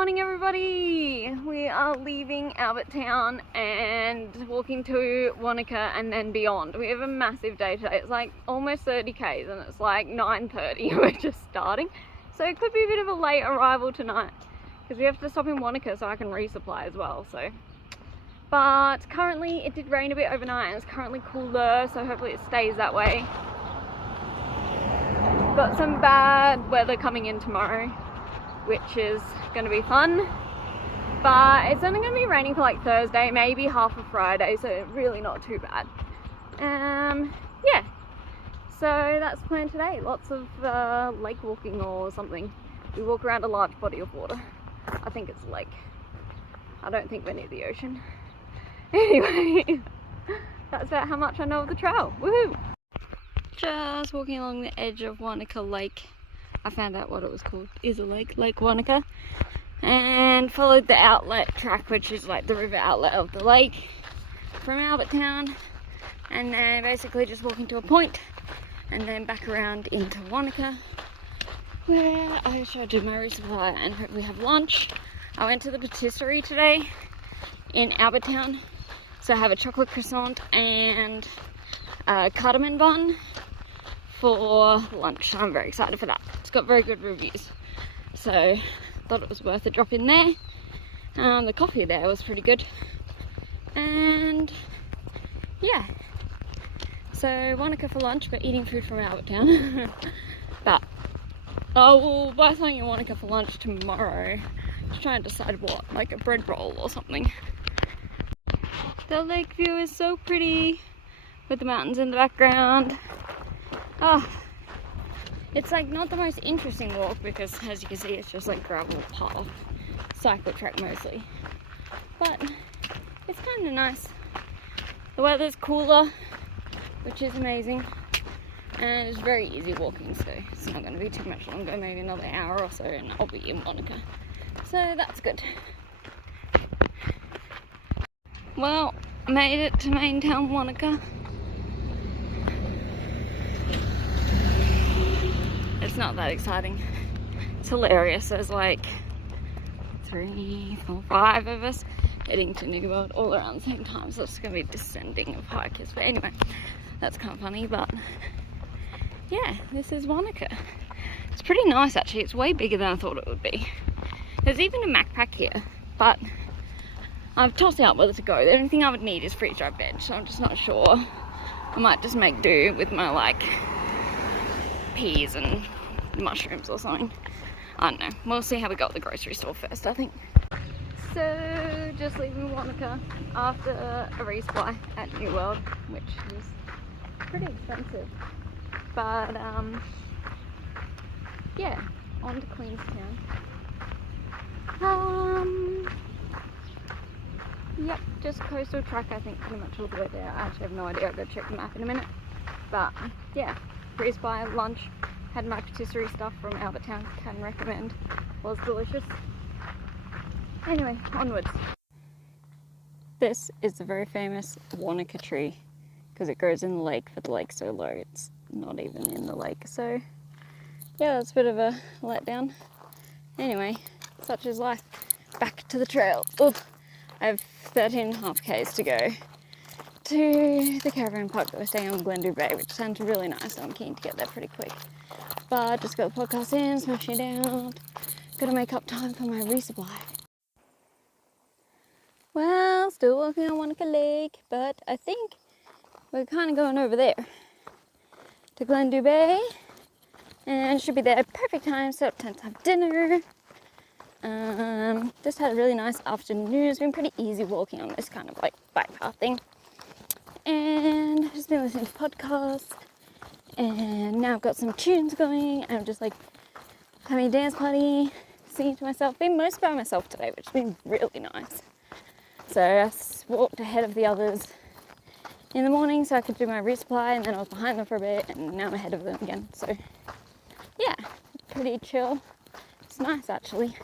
morning everybody! We are leaving Albertown and walking to Wanaka and then beyond. We have a massive day today. It's like almost 30 k's and it's like 9:30. We're just starting. So it could be a bit of a late arrival tonight because we have to stop in Wanaka so I can resupply as well. But currently it did rain a bit overnight and it's currently cooler, so hopefully it stays that way. Got some bad weather coming in tomorrow, which is going to be fun, but it's only going to be raining for like Thursday, maybe half of Friday, so really not too bad. Yeah, so that's the plan today. Lots of lake walking or something. We walk around a large body of water. I think it's a lake. I don't think we're near the ocean. Anyway, that's about how much I know of the trail. Woohoo! Just walking along the edge of Wanaka Lake. I found out what it was called. Is a lake, Lake Wanaka, and followed the outlet track, which is like the river outlet of the lake from Albertown, and then basically just walking to a point and then back around into Wanaka, where I showed you my resupply and hopefully have lunch. I went to the patisserie today in Albertown, so I have a chocolate croissant and a cardamom bun for lunch. I'm very excited for that. It's got very good reviews, so thought it was worth a drop in there. The coffee there was pretty good, and yeah, so Wanaka for lunch. We're eating food from Albertown but I will buy something in Wanaka for lunch tomorrow. Just trying to decide what, like a bread roll or something. The lake view is so pretty with the mountains in the background. Oh, it's like not the most interesting walk because, as you can see, it's just like gravel path, cycle track mostly. But it's kind of nice. The weather's cooler, which is amazing, and it's very easy walking, so it's not going to be too much longer. Maybe another hour or so, and I'll be in Wanaka. So that's good. Well, I made it to main town Wanaka. It's not that exciting. It's hilarious. There's like 3, 4, 5 of us heading to New World all around the same time, so it's going to be descending of hikers. But anyway, that's kind of funny. But yeah, this is Wanaka. It's pretty nice actually. It's way bigger than I thought it would be. There's even a backpack here, but I've tossed out whether to go. The only thing I would need is freeze-dried veg, so I'm just not sure. I might just make do with my like peas and mushrooms or something. I don't know. We'll see how we go at the grocery store first, I think. So just leaving Wanaka after a resupply at New World, which is pretty expensive. But yeah, on to Queenstown. Yep, just coastal track, I think, pretty much all the way there. I actually have no idea. I'll go check the map in a minute. But yeah, resupply, lunch, had my patisserie stuff from Albertown, can recommend, was delicious. Anyway, onwards. This is the very famous Wanaka tree because it grows in the lake, but the lake's so low it's not even in the lake. So yeah, that's a bit of a letdown. Anyway, such is life. Back to the trail. Oof. I have 13.5 k's to go to the caravan park that we're staying on Glendu Bay, which sounds really nice, so I'm keen to get there pretty quick. But just got the podcast in, smashing it out. Gotta make up time for my resupply. Well, still walking on Wanaka Lake, but I think we're kind of going over there to Glendu Bay, and should be there at perfect time, set up tent to have dinner. Just had a really nice afternoon. It's been pretty easy walking on this kind of like bike path thing, and just been listening to podcasts, and now I've got some tunes going and I'm just like having a dance party, singing to myself. Been most by myself today, which has been really nice. So I walked ahead of the others in the morning so I could do my resupply, and then I was behind them for a bit, and now I'm ahead of them again. So yeah, pretty chill. It's nice actually.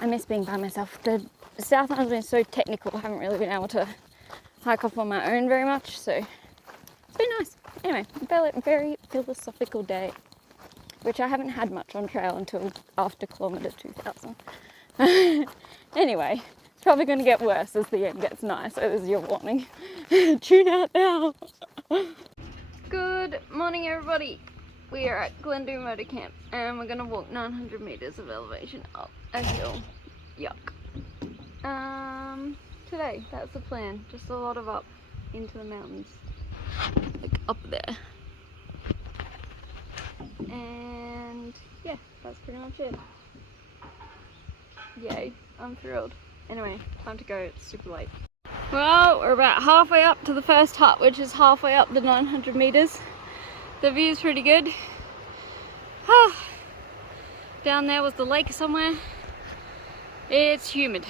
I miss being by myself. The South Island's been so technical, I haven't really been able to hike off on my own very much, so it's been nice. Anyway, a very philosophical day, which I haven't had much on trail until after kilometre 2000. Anyway, it's probably going to get worse as the end gets nice, so this is your warning. Tune out now. Good morning, everybody. We are at Glendow Motor Camp and we're going to walk 900 meters of elevation up a hill. Yuck. Today, that's the plan. Just a lot of up into the mountains. Like up there. And yeah, that's pretty much it. Yay, I'm thrilled. Anyway, time to go, it's super late. Well, we're about halfway up to the first hut, which is halfway up the 900 meters. The view's pretty good. Down there was the lake somewhere. It's humid.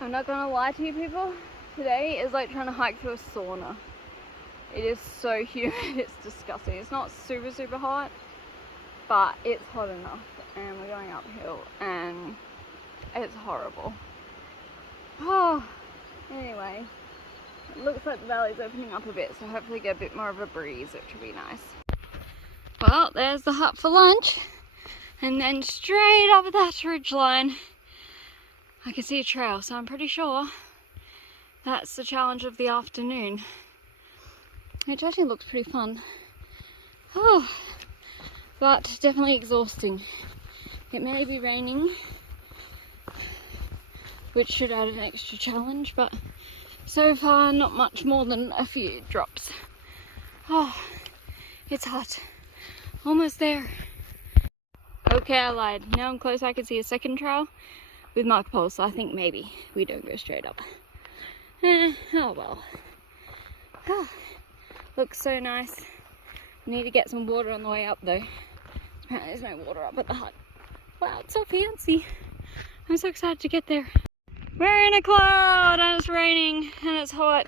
I'm not gonna lie to you people, today is like trying to hike through a sauna. It is so humid, it's disgusting. It's not super hot, but it's hot enough. And we're going uphill and it's horrible. Anyway, it looks like the valley's opening up a bit, so hopefully get a bit more of a breeze, which will be nice. Well, there's the hut for lunch, and then straight up that ridge line, I can see a trail, so I'm pretty sure that's the challenge of the afternoon, which actually looks pretty fun. But definitely exhausting. It may be raining, which should add an extra challenge, but so far not much more than a few drops. It's hot. Almost there. Okay, I lied. Now I'm close, I can see a second trail with mark poles, so I think maybe we don't go straight up. Oh well. Looks so nice. Need to get some water on the way up though. Apparently there's no water up at the hut. Wow, it's so fancy. I'm so excited to get there. We're in a cloud and it's raining and it's hot.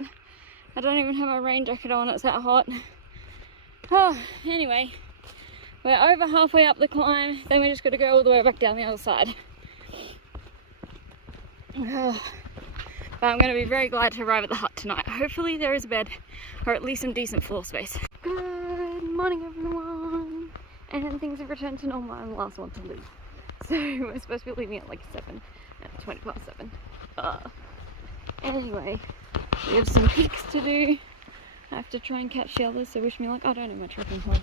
I don't even have my rain jacket on, it's that hot. Anyway, we're over halfway up the climb, then we just got to go all the way back down the other side. But I'm going to be very glad to arrive at the hut tonight. Hopefully there is a bed, or at least some decent floor space. Good morning everyone! And things have returned to normal. I'm the last one to leave. So we're supposed to be leaving at like 7, at 20 past 7. Anyway, we have some peaks to do. I have to try and catch the others, so wish me luck. I don't know my tripping home.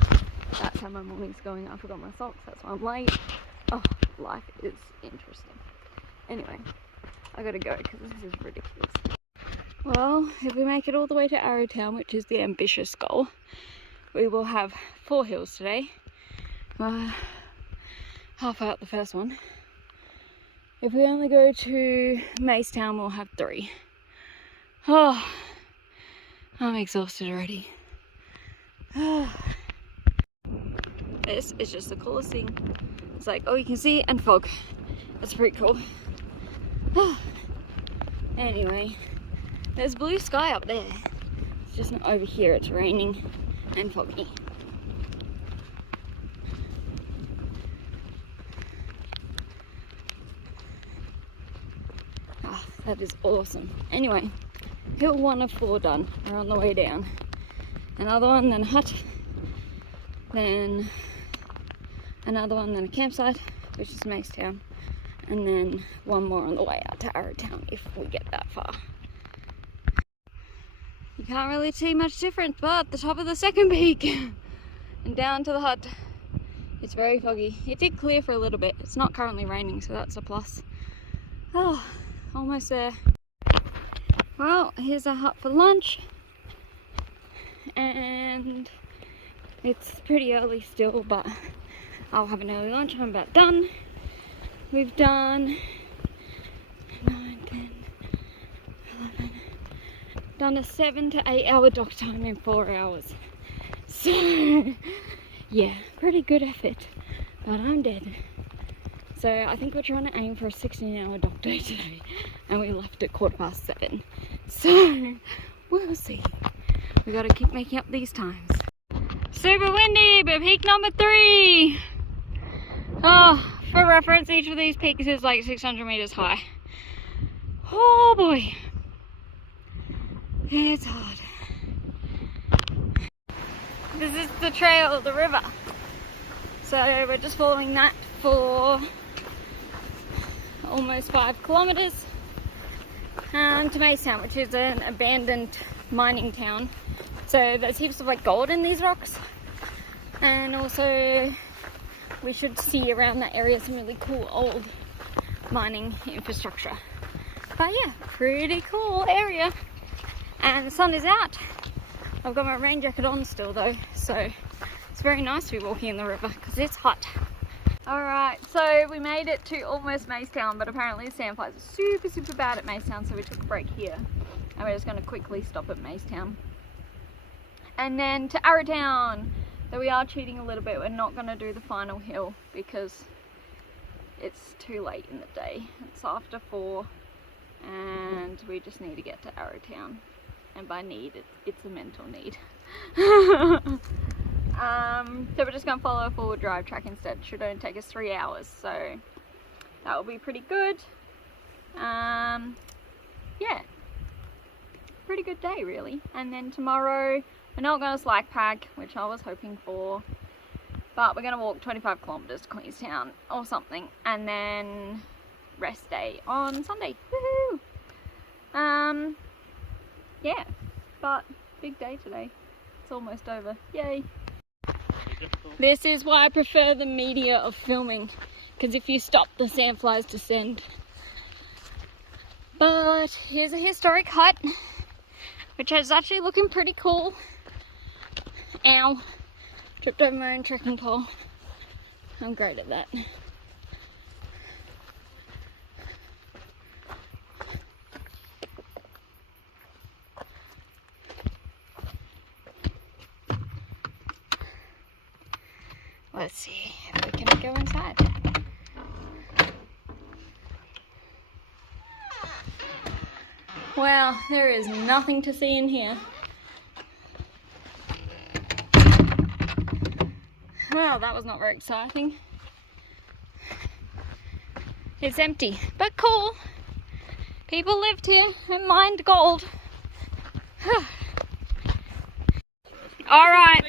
That's how my morning's going. I forgot my socks, that's why I'm late. Life is interesting. Anyway, I gotta go because this is ridiculous. Well, if we make it all the way to Arrowtown, which is the ambitious goal, we will have 4 hills today. Halfway up the first one. If we only go to Queenstown, we'll have 3. I'm exhausted already. This is just the coolest thing. It's like, oh, you can see and fog. That's pretty cool. Anyway, there's blue sky up there. It's just not over here, it's raining and foggy. That is awesome. Anyway, hill 1 of 4 done. We're on the way down. Another one, then a hut, then another one, then a campsite, which is Queenstown, and then one more on the way out to Arrowtown if we get that far. You can't really see much difference, but the top of the second peak and down to the hut, it's very foggy. It did clear for a little bit. It's not currently raining, so that's a plus. Almost there. Well, here's our hut for lunch, and it's pretty early still, but I'll have an early lunch. I'm about done. We've done 9, 10, 11, done a 7 to 8 hour dock time in 4 hours. So yeah, pretty good effort, but I'm dead. So I think we're trying to aim for a 16-hour dock day today, and we left at 7:15. So we'll see. We got to keep making up these times. Super windy, but peak number 3. For reference, each of these peaks is like 600 meters high. Oh boy, it's hard. This is the trail of the river, so we're just following that for almost 5 kilometers to Queenstown, which is an abandoned mining town. So there's heaps of like gold in these rocks, and also we should see around that area some really cool old mining infrastructure. But yeah, pretty cool area, and the sun is out. I've got my rain jacket on still though, so it's very nice to be walking in the river because it's hot. Alright, so we made it to almost Queenstown, but apparently the sandflies are super bad at Queenstown, so we took a break here. And we're just going to quickly stop at Queenstown. And then to Araroa, though we are cheating a little bit, we're not going to do the final hill because it's too late in the day. It's after 4 and we just need to get to Araroa. And by need, it's a mental need. So we're just going to follow a forward drive track instead. It should only take us 3 hours, so that will be pretty good. Yeah, pretty good day really. And then tomorrow we're not going to slack pack, which I was hoping for, but we're going to walk 25 kilometers to Queenstown or something, and then rest day on Sunday. Woohoo! Yeah, but big day today. It's almost over. Yay! This is why I prefer the media of filming, because if you stop, the sandflies descend. But here's a historic hut, which is actually looking pretty cool. Ow! Tripped over my own trekking pole. I'm great at that. Let's see if we can go inside. Well, there is nothing to see in here. Well, that was not very exciting. It's empty, but cool. People lived here and mined gold. Alright,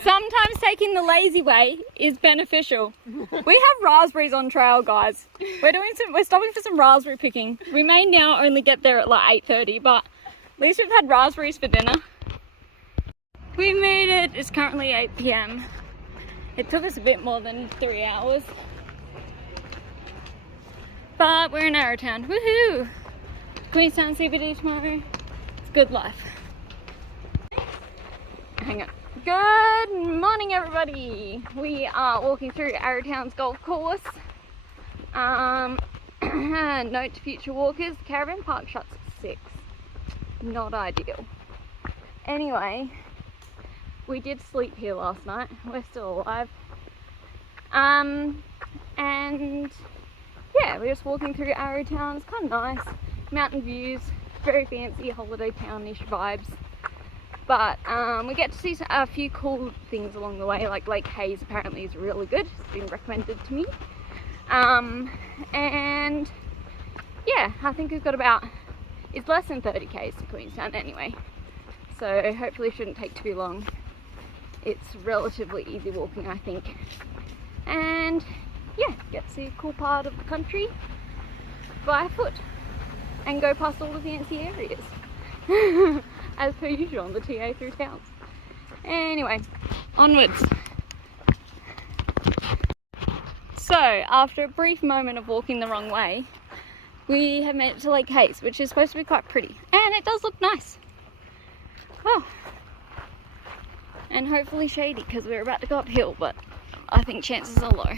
sometimes taking the lazy way is beneficial. We have raspberries on trail, guys. We're stopping for some raspberry picking. We may now only get there at like 8:30, but at least we've had raspberries for dinner. We made it. It's currently 8 PM. It took us a bit more than 3 hours. But we're in Araroa. Woohoo! Queenstown CBD tomorrow. It's good life. Hang on. Good morning, everybody. We are walking through Araroa's golf course. Note to future walkers, the caravan park shuts at 6. Not ideal. Anyway, we did sleep here last night. We're still alive. And yeah, we're just walking through Araroa. It's kind of nice. Mountain views, very fancy holiday town-ish vibes. But we get to see a few cool things along the way, like Lake Hayes apparently is really good. It's been recommended to me. And yeah, I think we've got about, it's less than 30 k's to Queenstown anyway. So hopefully it shouldn't take too long. It's relatively easy walking, I think. And yeah, get to see a cool part of the country by foot and go past all the fancy areas. As per usual on the TA through towns. Anyway, onwards. So, after a brief moment of walking the wrong way, we have made it to Lake Hayes, which is supposed to be quite pretty. And it does look nice. Oh. And hopefully shady, because we're about to go uphill, but I think chances are low.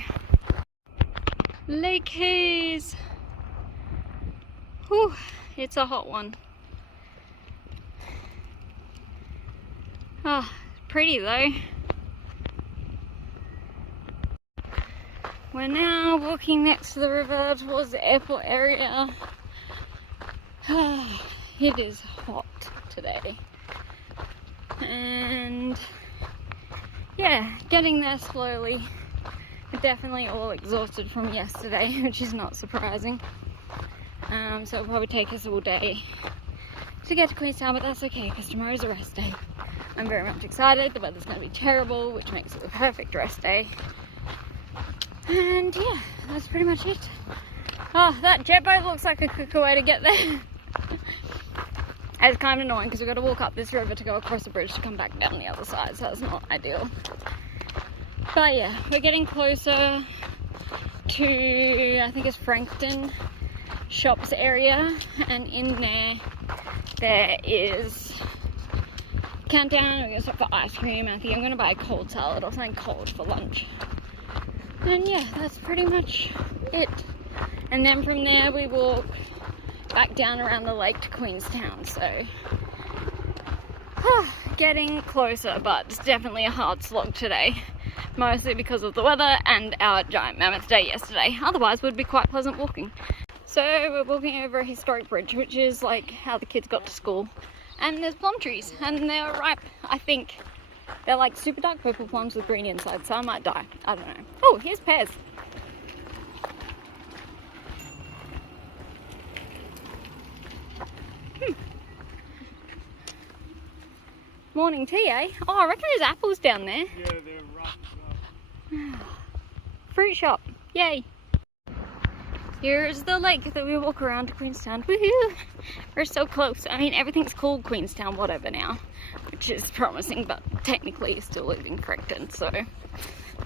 Lake Hayes. Whew, it's a hot one. Oh, pretty though. We're now walking next to the river towards the airport area. It is hot today. And yeah, getting there slowly. We're definitely all exhausted from yesterday, which is not surprising. So it'll probably take us all day to get to Queenstown, but that's okay because tomorrow's a rest day. I'm very much excited. The weather's going to be terrible, which makes it the perfect rest day. And yeah, that's pretty much it. Oh, that jet boat looks like a quicker way to get there. It's kind of annoying because we've got to walk up this river to go across the bridge to come back down the other side, so it's not ideal. But yeah, we're getting closer to, I think it's Frankton shops area, and in there is countdown. We're gonna stop for ice cream. I think I'm gonna buy a cold salad or something cold for lunch. And yeah, that's pretty much it. And then from there we walk back down around the lake to Queenstown. So getting closer, but it's definitely a hard slog today, mostly because of the weather and our giant mammoth day yesterday. Otherwise it would be quite pleasant walking. So we're walking over a historic bridge, which is like how the kids got to school. And there's plum trees, and they're ripe. I think they're like super dark purple plums with green inside, so I might die. I don't know. Oh, here's pears. Morning tea, eh? Oh, I reckon there's apples down there. Yeah, they're rough as well. Fruit shop. Yay. Here's the lake that we walk around to Queenstown. Woohoo! We're so close. I mean, everything's called Queenstown whatever now, which is promising, but technically you're still leaving Frankton, so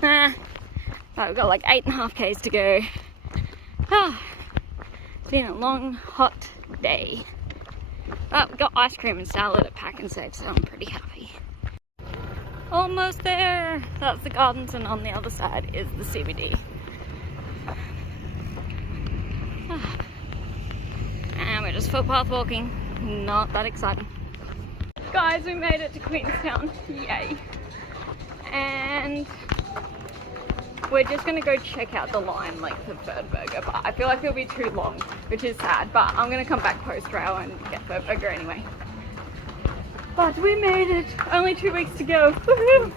but we've got like 8.5 k's to go. It's been a long, hot day. But we got ice cream and salad at Pack and Save, so I'm pretty happy. Almost there! That's the gardens, and on the other side is the CBD. And we're just footpath walking. Not that exciting. Guys, we made it to Queenstown. Yay! And we're just gonna go check out the line length of Bird Burger, but I feel like it'll be too long, which is sad, but I'm gonna come back post-rail and get Bird Burger anyway. But we made it! Only 2 weeks to go. Woohoo!